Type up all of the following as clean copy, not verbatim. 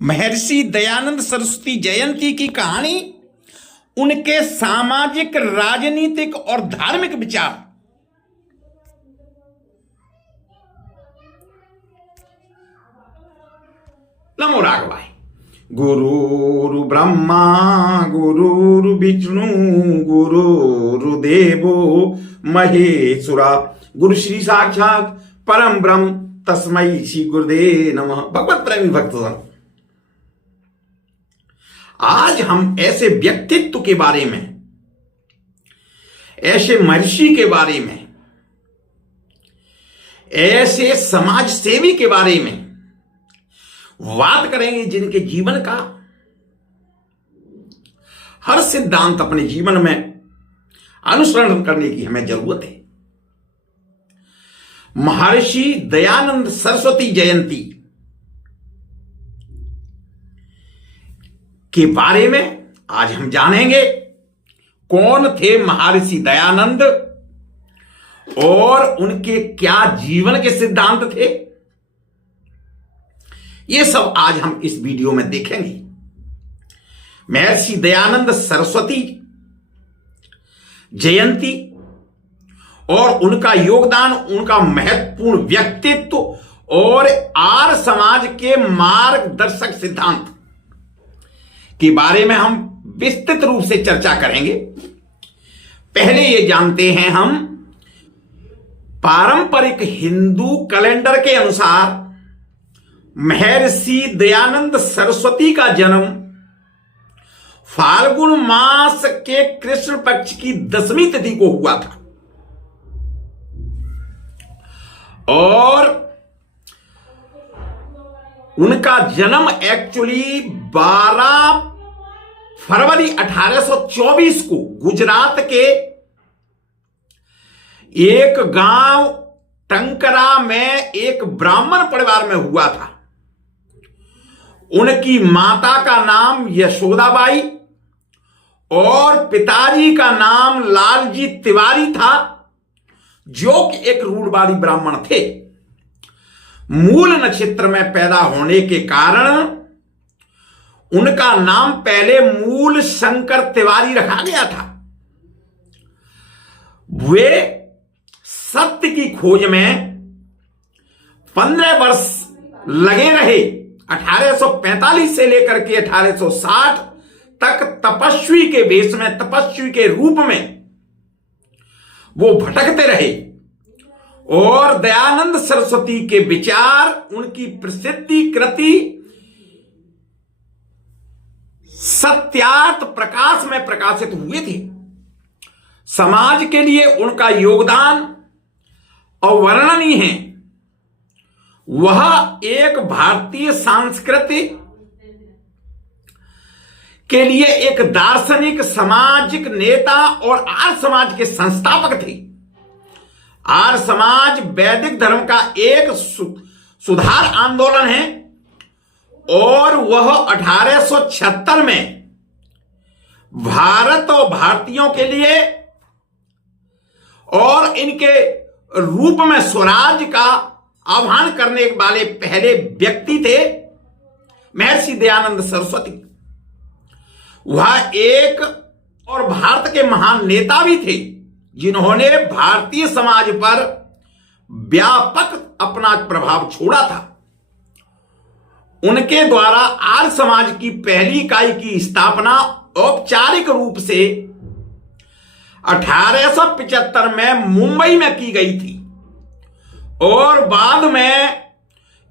महर्षि दयानंद सरस्वती जयंती की कहानी उनके सामाजिक, राजनीतिक और धार्मिक विचार। नमो राघवाय। गुरुर् ब्रह्मा गुरुर्विष्णु गुरुर्देवो महेश्वरा, गुरु श्री साक्षात परम ब्रह्म तस्मै श्री गुरुदेव नमः। भगवत प्रेमी भक्तजन, आज हम ऐसे व्यक्तित्व के बारे में, ऐसे महर्षि के बारे में, ऐसे समाज सेवी के बारे में बात करेंगे जिनके जीवन का हर सिद्धांत अपने जीवन में अनुसरण करने की हमें जरूरत है। महर्षि दयानंद सरस्वती जयंती के बारे में आज हम जानेंगे। कौन थे महर्षि दयानंद और उनके क्या जीवन के सिद्धांत थे, ये सब आज हम इस वीडियो में देखेंगे। महर्षि दयानंद सरस्वती जयंती और उनका योगदान, उनका महत्वपूर्ण व्यक्तित्व और आर्य समाज के मार्गदर्शक सिद्धांत के बारे में हम विस्तृत रूप से चर्चा करेंगे। पहले ये जानते हैं हम, पारंपरिक हिंदू कैलेंडर के अनुसार महर्षि दयानंद सरस्वती का जन्म फाल्गुन मास के कृष्ण पक्ष की 10वीं तिथि को हुआ था और उनका जन्म एक्चुअली 12 फरवरी 1824 को गुजरात के एक गांव टंकरा में एक ब्राह्मण परिवार में हुआ था। उनकी माता का नाम यशोदाबाई और पिताजी का नाम लालजी तिवारी था, जो कि एक रूढ़वादी ब्राह्मण थे। मूल नक्षत्र में पैदा होने के कारण उनका नाम पहले मूल शंकर तिवारी रखा गया था। वे सत्य की खोज में 15 वर्ष लगे रहे। 1845 से लेकर के 1860 तक तपस्वी के वेश में, तपस्वी के रूप में वो भटकते रहे और दयानंद सरस्वती के विचार, उनकी प्रसिद्धि कृति सत्यार्थ प्रकाश में प्रकाशित हुए थे। समाज के लिए उनका योगदान अवर्णनीय है। वह एक भारतीय संस्कृति के लिए एक दार्शनिक, सामाजिक नेता और आर्य समाज के संस्थापक थे। आर्य समाज वैदिक धर्म का एक सुधार आंदोलन है और वह 1876 में भारत और भारतीयों के लिए और इनके रूप में स्वराज का आह्वान करने वाले पहले व्यक्ति थे महर्षि दयानंद सरस्वती। वह एक और भारत के महान नेता भी थे जिन्होंने भारतीय समाज पर व्यापक अपना प्रभाव छोड़ा था। उनके द्वारा आर्य समाज की पहली इकाई की स्थापना औपचारिक रूप से 1875 में मुंबई में की गई थी और बाद में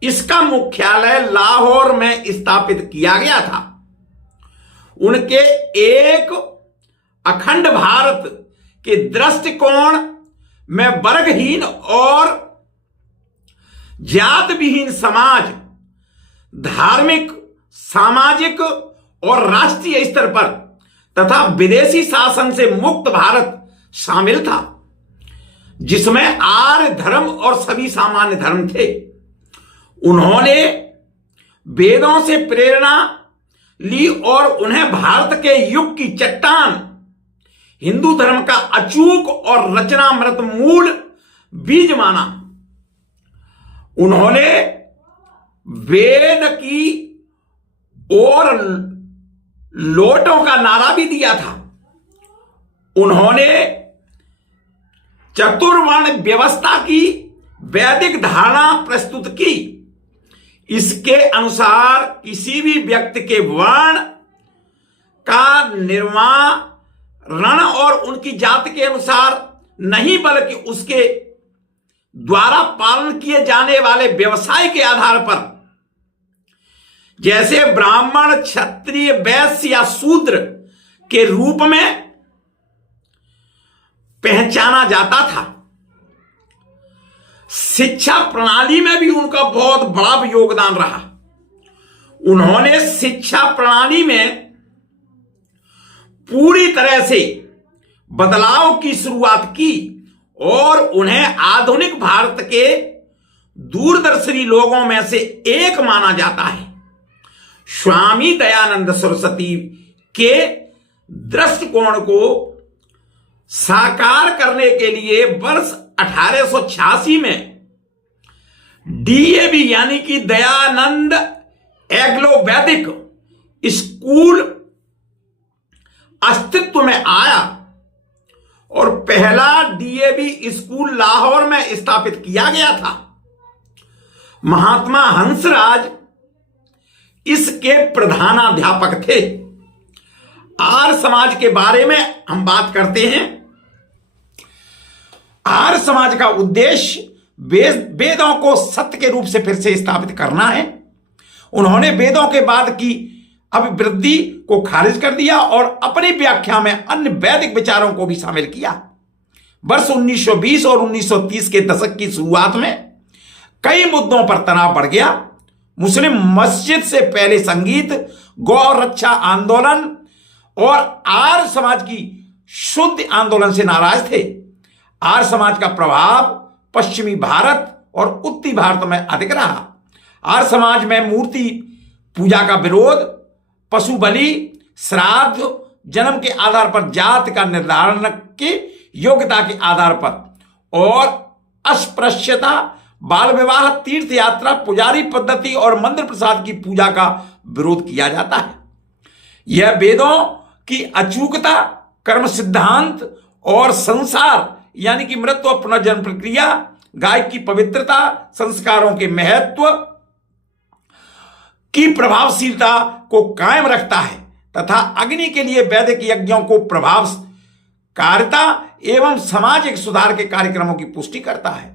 इसका मुख्यालय लाहौर में स्थापित किया गया था। उनके एक अखंड भारत के दृष्टिकोण में वर्गहीन और जात विहीन समाज धार्मिक, सामाजिक और राष्ट्रीय स्तर पर तथा विदेशी शासन से मुक्त भारत शामिल था, जिसमें आर्य धर्म और सभी सामान्य धर्म थे। उन्होंने वेदों से प्रेरणा ली और उन्हें भारत के युग की चट्टान, हिंदू धर्म का अचूक और रचनामृत मूल बीज माना। उन्होंने वेद की और लोटों का नारा भी दिया था। उन्होंने चतुर्वर्ण व्यवस्था की वैदिक धारणा प्रस्तुत की। इसके अनुसार किसी भी व्यक्ति के वर्ण का निर्माण और उनकी जाति के अनुसार नहीं, बल्कि उसके द्वारा पालन किए जाने वाले व्यवसाय के आधार पर, जैसे ब्राह्मण, क्षत्रिय, वैश्य या शूद्र के रूप में पहचाना जाता था। शिक्षा प्रणाली में भी उनका बहुत बड़ा योगदान रहा। उन्होंने शिक्षा प्रणाली में पूरी तरह से बदलाव की शुरुआत की और उन्हें आधुनिक भारत के दूरदर्शी लोगों में से एक माना जाता है। स्वामी दयानंद सरस्वती के दृष्टिकोण को साकार करने के लिए वर्ष 1886 में डीएवी यानी कि दयानंद एग्लो वैदिक स्कूल अस्तित्व में आया और पहला डीएवी स्कूल लाहौर में स्थापित किया गया था। महात्मा हंसराज इसके प्रधानाध्यापक थे। आर्य समाज के बारे में हम बात करते हैं। आर्य समाज का उद्देश्य वेदों को सत्य के रूप से फिर से स्थापित करना है। उन्होंने वेदों के बाद की अभिवृद्धि को खारिज कर दिया और अपनी व्याख्या में अन्य वैदिक विचारों को भी शामिल किया। वर्ष 1920 और 1930 के दशक की शुरुआत में कई मुद्दों पर तनाव बढ़ गया। मुस्लिम मस्जिद से पहले संगीत, गौ रक्षा आंदोलन और आर्य समाज की शुद्ध आंदोलन से नाराज थे। आर्य समाज का प्रभाव पश्चिमी भारत और उत्तरी भारत में अधिक रहा। आर्य समाज में मूर्ति पूजा का विरोध, पशु बलि, श्राद्ध, जन्म के आधार पर जाति का निर्धारण की योग्यता के आधार पर और अस्पृश्यता, बाल विवाह, तीर्थ यात्रा, पुजारी पद्धति और मंदिर प्रसाद की पूजा का विरोध किया जाता है। यह वेदों की अचूकता, कर्म सिद्धांत और संसार यानी कि मृत्यु और पुनर्जन्म प्रक्रिया, गाय की पवित्रता, संस्कारों के महत्व की प्रभावशीलता को कायम रखता है तथा अग्नि के लिए वैदिक यज्ञों को प्रभावकारिता एवं सामाजिक सुधार के कार्यक्रमों की पुष्टि करता है।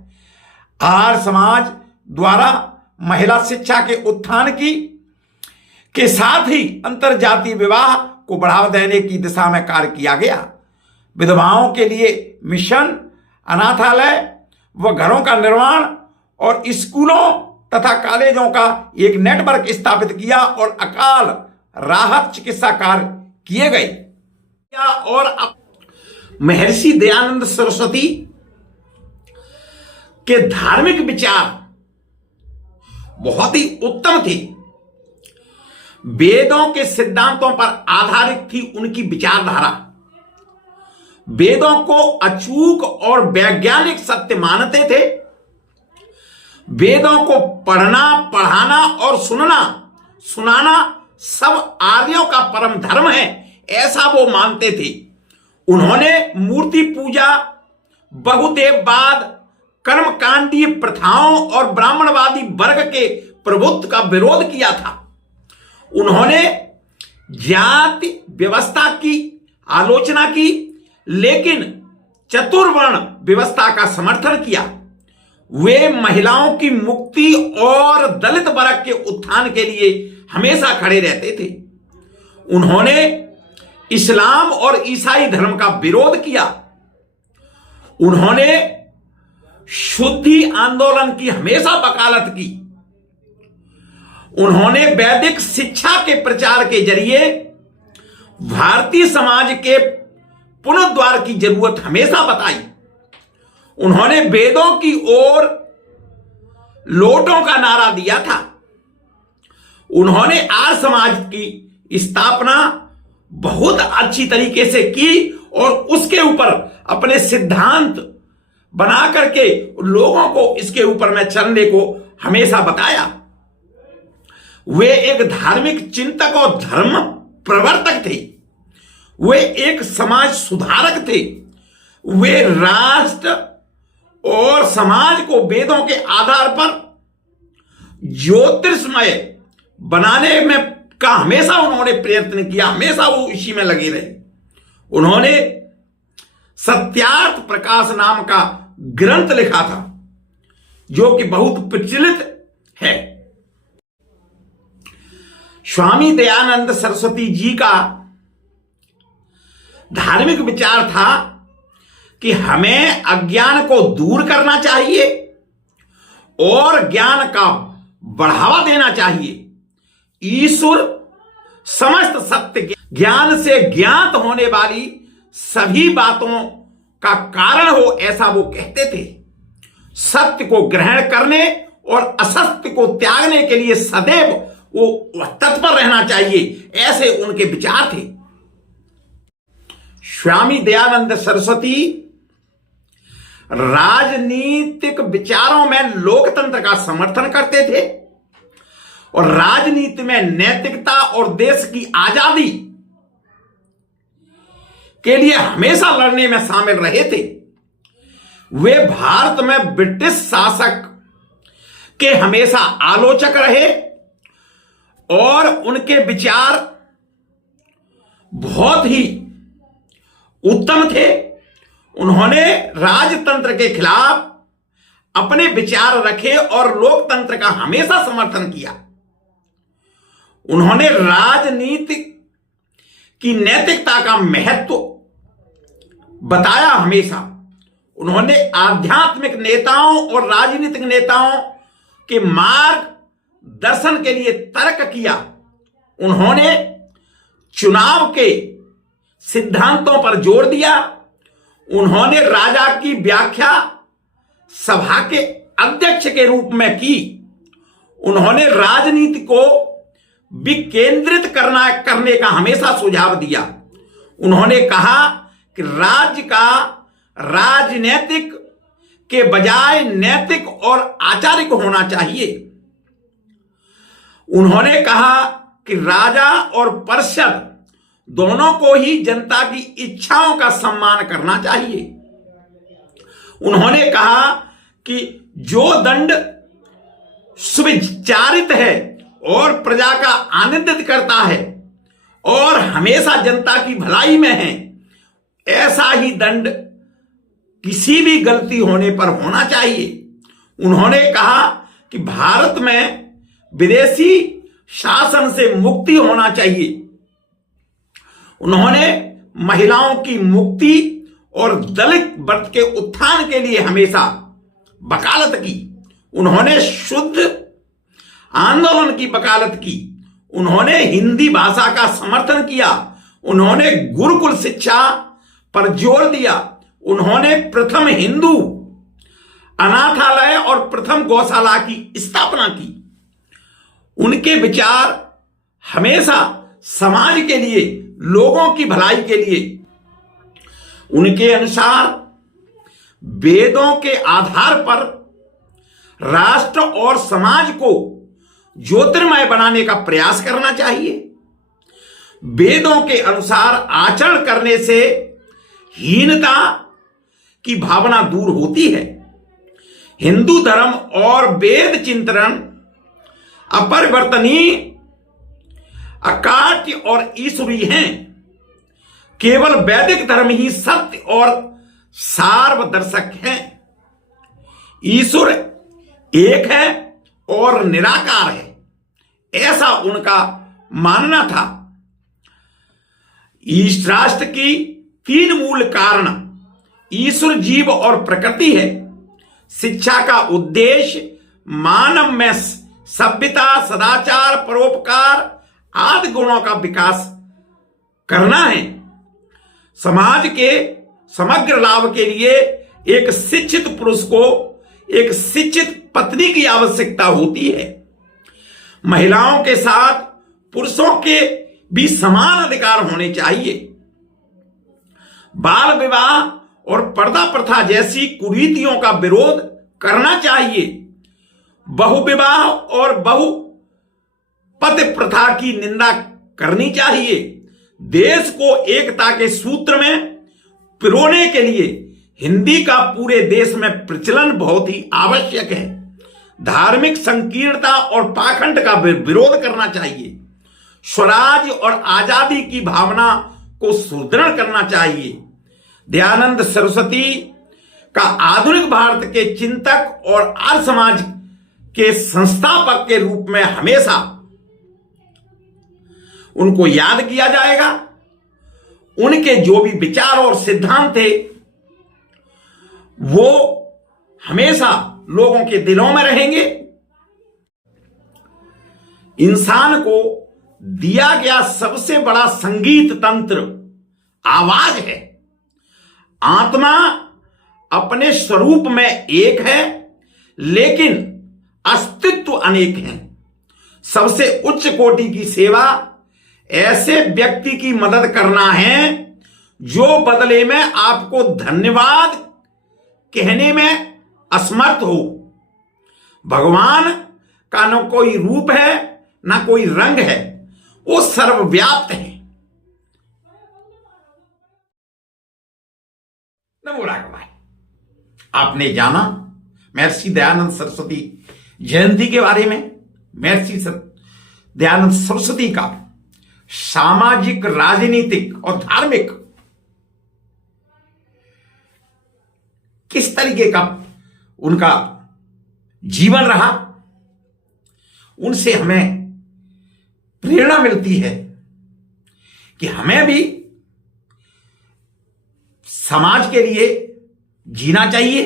आर्य समाज द्वारा महिला शिक्षा के उत्थान के साथ ही अंतरजातीय विवाह को बढ़ावा देने की दिशा में कार्य किया गया। विधवाओं के लिए मिशन, अनाथालय व घरों का निर्माण और स्कूलों तथा कॉलेजों का एक नेटवर्क स्थापित किया और अकाल राहत चिकित्सा कार्य किए गए। और महर्षि दयानंद सरस्वती के धार्मिक विचार बहुत ही उत्तम थे। वेदों के सिद्धांतों पर आधारित थी उनकी विचारधारा। वेदों को अचूक और वैज्ञानिक सत्य मानते थे। वेदों को पढ़ना, पढ़ाना और सुनाना सब आर्यों का परम धर्म है, ऐसा वो मानते थे। उन्होंने मूर्ति पूजा, बहुदेववाद, कर्मकांडीय प्रथाओं और ब्राह्मणवादी वर्ग के प्रभुत्व का विरोध किया था। उन्होंने जाति व्यवस्था की आलोचना की, लेकिन चतुर्वर्ण व्यवस्था का समर्थन किया। वे महिलाओं की मुक्ति और दलित वर्ग के उत्थान के लिए हमेशा खड़े रहते थे। उन्होंने इस्लाम और ईसाई धर्म का विरोध किया। उन्होंने शुद्धि आंदोलन की हमेशा वकालत की। उन्होंने वैदिक शिक्षा के प्रचार के जरिए भारतीय समाज के पुनरुद्धार की जरूरत हमेशा बताई। उन्होंने वेदों की ओर लोटों का नारा दिया था। उन्होंने आर्य समाज की स्थापना बहुत अच्छी तरीके से की और उसके ऊपर अपने सिद्धांत बना करके लोगों को इसके ऊपर में चलने को हमेशा बताया। वे एक धार्मिक चिंतक और धर्म प्रवर्तक थे। वे एक समाज सुधारक थे। वे राष्ट्र और समाज को वेदों के आधार पर ज्योतिषमय बनाने में का हमेशा उन्होंने प्रयत्न किया। हमेशा वो इसी में लगे रहे। उन्होंने सत्यार्थ प्रकाश नाम का ग्रंथ लिखा था, जो कि बहुत प्रचलित है। स्वामी दयानंद सरस्वती जी का धार्मिक विचार था कि हमें अज्ञान को दूर करना चाहिए और ज्ञान का बढ़ावा देना चाहिए। ईश्वर समस्त सत्य ज्ञान से ज्ञात होने वाली सभी बातों का कारण हो, ऐसा वो कहते थे। सत्य को ग्रहण करने और असत्य को त्यागने के लिए सदैव वो तत्पर रहना चाहिए, ऐसे उनके विचार थे। स्वामी दयानंद सरस्वती राजनीतिक विचारों में लोकतंत्र का समर्थन करते थे और राजनीति में नैतिकता और देश की आजादी के लिए हमेशा लड़ने में शामिल रहे थे। वे भारत में ब्रिटिश शासक के हमेशा आलोचक रहे और उनके विचार बहुत ही उत्तम थे। उन्होंने राजतंत्र के खिलाफ अपने विचार रखे और लोकतंत्र का हमेशा समर्थन किया। उन्होंने राजनीति की नैतिकता का महत्व बताया हमेशा। उन्होंने आध्यात्मिक नेताओं और राजनीतिक नेताओं के मार्ग दर्शन के लिए तर्क किया। उन्होंने चुनाव के सिद्धांतों पर जोर दिया। उन्होंने राजा की व्याख्या सभा के अध्यक्ष के रूप में की। उन्होंने राजनीति को विकेंद्रित करने का हमेशा सुझाव दिया। उन्होंने कहा कि राज्य का राजनीतिक के बजाय नैतिक और आचारिक होना चाहिए। उन्होंने कहा कि राजा और परिषद दोनों को ही जनता की इच्छाओं का सम्मान करना चाहिए। उन्होंने कहा कि जो दंड सुविचारित है और प्रजा का आनंदित करता है और हमेशा जनता की भलाई में है, ऐसा ही दंड किसी भी गलती होने पर होना चाहिए। उन्होंने कहा कि भारत में विदेशी शासन से मुक्ति होना चाहिए। उन्होंने महिलाओं की मुक्ति और दलित वर्ग के उत्थान के लिए हमेशा वकालत की। उन्होंने शुद्ध आंदोलन की वकालत की। उन्होंने हिंदी भाषा का समर्थन किया। उन्होंने गुरुकुल शिक्षा पर जोर दिया। उन्होंने प्रथम हिंदू अनाथालय और प्रथम गौशाला की स्थापना की। उनके विचार हमेशा समाज के लिए, लोगों की भलाई के लिए। उनके अनुसार वेदों के आधार पर राष्ट्र और समाज को ज्योतिर्मय बनाने का प्रयास करना चाहिए। वेदों के अनुसार आचरण करने से हीनता की भावना दूर होती है। हिंदू धर्म और वेद चिंतन अपरिवर्तनीय, अकाट्य और ईश्वरीय हैं। केवल वैदिक धर्म ही सत्य और सार्वदर्शक है। ईश्वर एक है और निराकार है, ऐसा उनका मानना था। इस राष्ट्र की तीन मूल कारण ईश्वर, जीव और प्रकृति है। शिक्षा का उद्देश्य मानव में सभ्यता, सदाचार, परोपकार आदि गुणों का विकास करना है। समाज के समग्र लाभ के लिए एक शिक्षित पुरुष को एक शिक्षित पत्नी की आवश्यकता होती है। महिलाओं के साथ पुरुषों के भी समान अधिकार होने चाहिए। बाल विवाह और पर्दा प्रथा जैसी कुरीतियों का विरोध करना चाहिए। बहुविवाह और बहु पति प्रथा की निंदा करनी चाहिए। देश को एकता के सूत्र में पिरोने के लिए हिंदी का पूरे देश में प्रचलन बहुत ही आवश्यक है। धार्मिक संकीर्णता और पाखंड का विरोध करना चाहिए। स्वराज और आजादी की भावना को सुदृढ़ करना चाहिए। दयानंद सरस्वती का आधुनिक भारत के चिंतक और आर्य समाज के संस्थापक के रूप में हमेशा उनको याद किया जाएगा। उनके जो भी विचार और सिद्धांत थे वो हमेशा लोगों के दिलों में रहेंगे। इंसान को दिया गया सबसे बड़ा संगीत तंत्र आवाज है। आत्मा अपने स्वरूप में एक है, लेकिन अस्तित्व अनेक हैं। सबसे उच्च कोटि की सेवा ऐसे व्यक्ति की मदद करना है जो बदले में आपको धन्यवाद कहने में असमर्थ हो। भगवान का न कोई रूप है न कोई रंग है, वो सर्वव्याप्त है। नमो राघवाय। आपने जाना महर्षि दयानंद सरस्वती जयंती के बारे में। महर्षि दयानंद सरस्वती का सामाजिक, राजनीतिक और धार्मिक किस तरीके का उनका जीवन रहा, उनसे हमें प्रेरणा मिलती है कि हमें भी समाज के लिए जीना चाहिए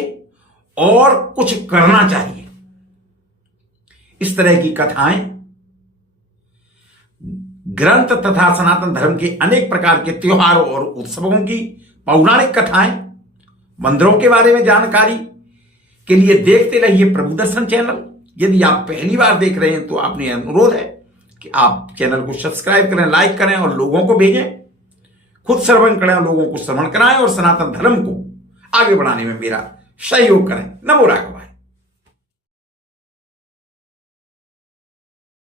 और कुछ करना चाहिए। इस तरह की कथाएं ग्रंथ तथा सनातन धर्म के अनेक प्रकार के त्योहारों और उत्सवों की पौराणिक कथाएं, मंदिरों के बारे में जानकारी के लिए देखते रहिए प्रभु दर्शन चैनल। यदि आप पहली बार देख रहे हैं तो आपने अनुरोध है कि आप चैनल को सब्सक्राइब करें, लाइक करें और लोगों को भेजें। खुद श्रवण करें, लोगों को श्रवण कराएं और सनातन धर्म को आगे बढ़ाने में मेरा सहयोग करें। नमो राघवाय।